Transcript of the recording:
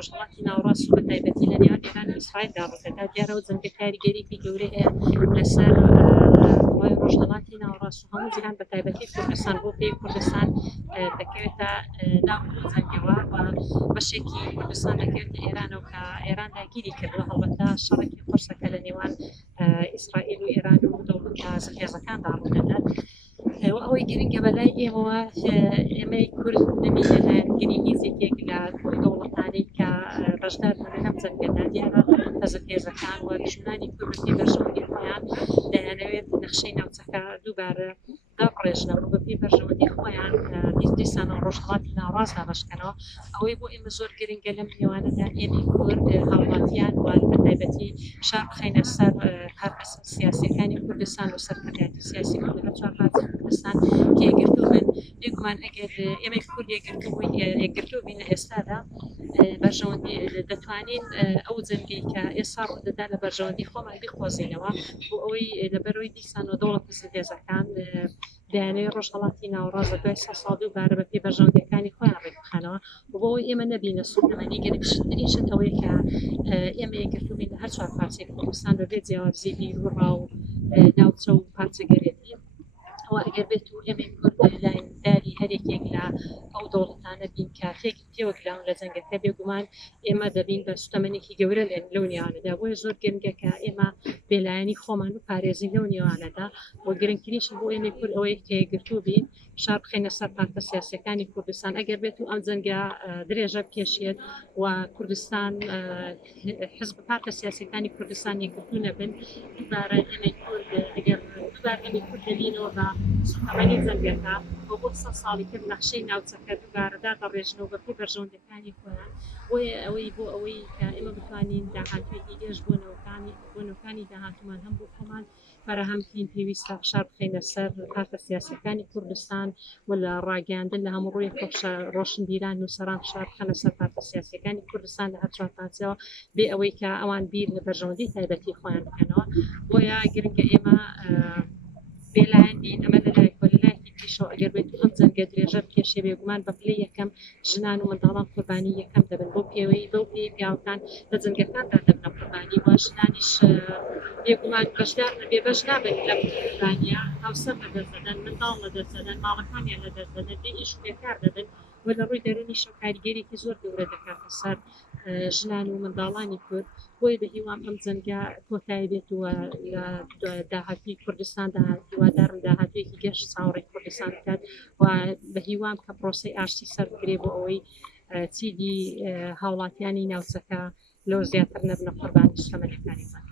ڕۆژهەڵاتی ناوەڕاست و بەتایبەتی لە نێوان ئێران و ئیسرائیلدا ڕوودەدات. دیارە ئەو جەنگە کاریگەریەکی گەورەی هەیە لەسەر ڕۆژهەڵاتی ناوەڕاست و هەموو جیهان بەتایبەتی کوردستان بۆ پێی کوردستان دەکەوێتە ناو جەنگەوە و بەشێکی کوردستان دەکەوێتە ئێرانەوە کە ئێران داگیری کردووە. هەڵبەتە شەڕێکی قورسەکە لە نێوان ئیسرائیل و ئێران و دەوڵەتە سەرهێزەکاندا ڕوودەدات. ئەوەی گرنگە بەلای ئێمەوە ئێمەی کورد نەبینە لایەنگری هیچ یەکێک لە دەوڵەتانەی کە ڕەشدار بوون لەم جەنگەدا. دیارە هەزەرهێزەکان و دژمنانی کوردی بەرژەوەندی خۆیان دەیانەوێت نەخشەی ناوچەکە دووبارە دابڕێژنەوە بەپێی بەرژەوەندی خۆیان دیسانە ڕۆژهەڵاتی ناوەڕاستدا بەشکەنەوە. ئەوەی بۆ ئێمە زۆر گرنگە لەم میوانەدا ئێمەی کورد هاوڵاتیان و بەتایبەتی شار بخەینە سەر هەرکەس سیاسیەکانی کوردستان و سەرکردایەتی سیاسی کوردستان کوردستان کە یەکگرتوو بن. بێگومان ئەگەر ئێمەی کورد یەکگرتوو بینە ئێستادا بەرژەوەندی دەتوانین ئەو جەنگەی کە ئێستا ڕوودەدا لە بەرژەوەندی خۆمان بیخۆزینەوە بۆ ئەوەی لەبەرەوەی دیسانەوە دەوڵەتە سەرهێزەکان دەیانەوەی ڕۆژهەڵاتی ناوەڕاست دوای 100 ساڵ دووبارە بەپێی بەرژەوەندیەکانی خۆیان ڕێکبخەنەوە و بۆ ئەوەی ئێمە نەبینە سوودەمەنی گەرەکشترین شت ئەوەیە کە ئێمە یەکگرتوو بین لە هەر چوار پارچەی کوردستان بەبێ جیاوازی بیر و ڕاو ناوچە و پارچەگەرێتی. ئەوە ئەگەر بێت و ئێمەی کورد لایەنداری هەرێکێک لە ئەو دەوڵەتانە بین کە تێوەگراون لە جەنگەکە بێگومان ئێمە دەبین بە سوتەمەنێکی گەورە لەو نێوانەدا. بۆیە زۆر گرنگە کە ئێمە بێلایەنی خۆمان و پارێزی لەو نێوانەدا بۆ گرنگترینش بۆ ئێمەی کورد ئەوەی کە یەکگرتوو بین شار بخەینە سەر پارتە سیاسیەکانی کوردستان. ئەگەر بێت و ئەم جەنگە درێژە بکێشێت و کوردستان حزب پارتە سیاسیەکانی کوردستان یەکگرتوو نەبن دووبارە ئێمەی کورد ئەگەر دووبارە ئێمەی کورد دەبینەوە بە سوتەمەنی جەنگەکە بۆ 100 ساڵی تر نەخشەی ناوچەکە دووبارەدا دەڕێژنەوە بەپێی بەرژەوەندەکانی خۆیان. بۆیە ئەوەی بۆ ئەوەی کە ئێمە بتوانین داهاتوێتی گەشت بۆ نەوەکانی داهاتومان هەم بۆ خۆمان فراهەمکەین پێویستە شار بخەینە سەر پارتە سیاسیەکانی کوردستان و لە ڕاگەاندن لە هەموو ڕوویەک ڕۆشنبیران و سەران شار بخەنە سەر پارتە سیاسیەکانی کوردستان لە هەر چوار پارچەوە بێ ئەوەی کە ئەوان بیر لە بەرژەوەندی تایبەتی خۆیان بکەنەوە. بۆیە گرنگە ئێمە بێلایەن بین ئەمە لەلایەکی پیشەوە ئەگەر بێت ئەم جەنگە درێژە بکێشێ بێگومان بە پلەی یەکەم ژنان و منداڵان قوربانی یەکەم دەبن بۆ پێی پیاوەکان لە جەنگەکاندا دەبنە قوربانی و ژنانیش بێگومان بێبەش نابن لەم قوربانیە هاوسەر لەدەست دەدەن منداڵ لەدەست دەدەن ماڵەکانیان لەدەست دەدەن بێ ئیش و بێکار دەبن و لە ڕووی دەرونیشەوە کاریگەریەکی زۆر گەورە دەکاتە سەر ژنان و منداڵانی کورد. بۆی بە هیوام ئەم جەنگە کۆتایی بێت وە داهاتووی کوردستان هیوادارم داهاتوویەکی گەشت چاوەڕێی کوردستان بکات و بە هیوام کە پرۆسەی ئاشتی سەر بگرێ بۆ ئەوەی چیدی هاوڵاتیانی ناوچەکە لەو زیاتر نەبنە قوربانی سوتەمەنیەکانی جەنگ.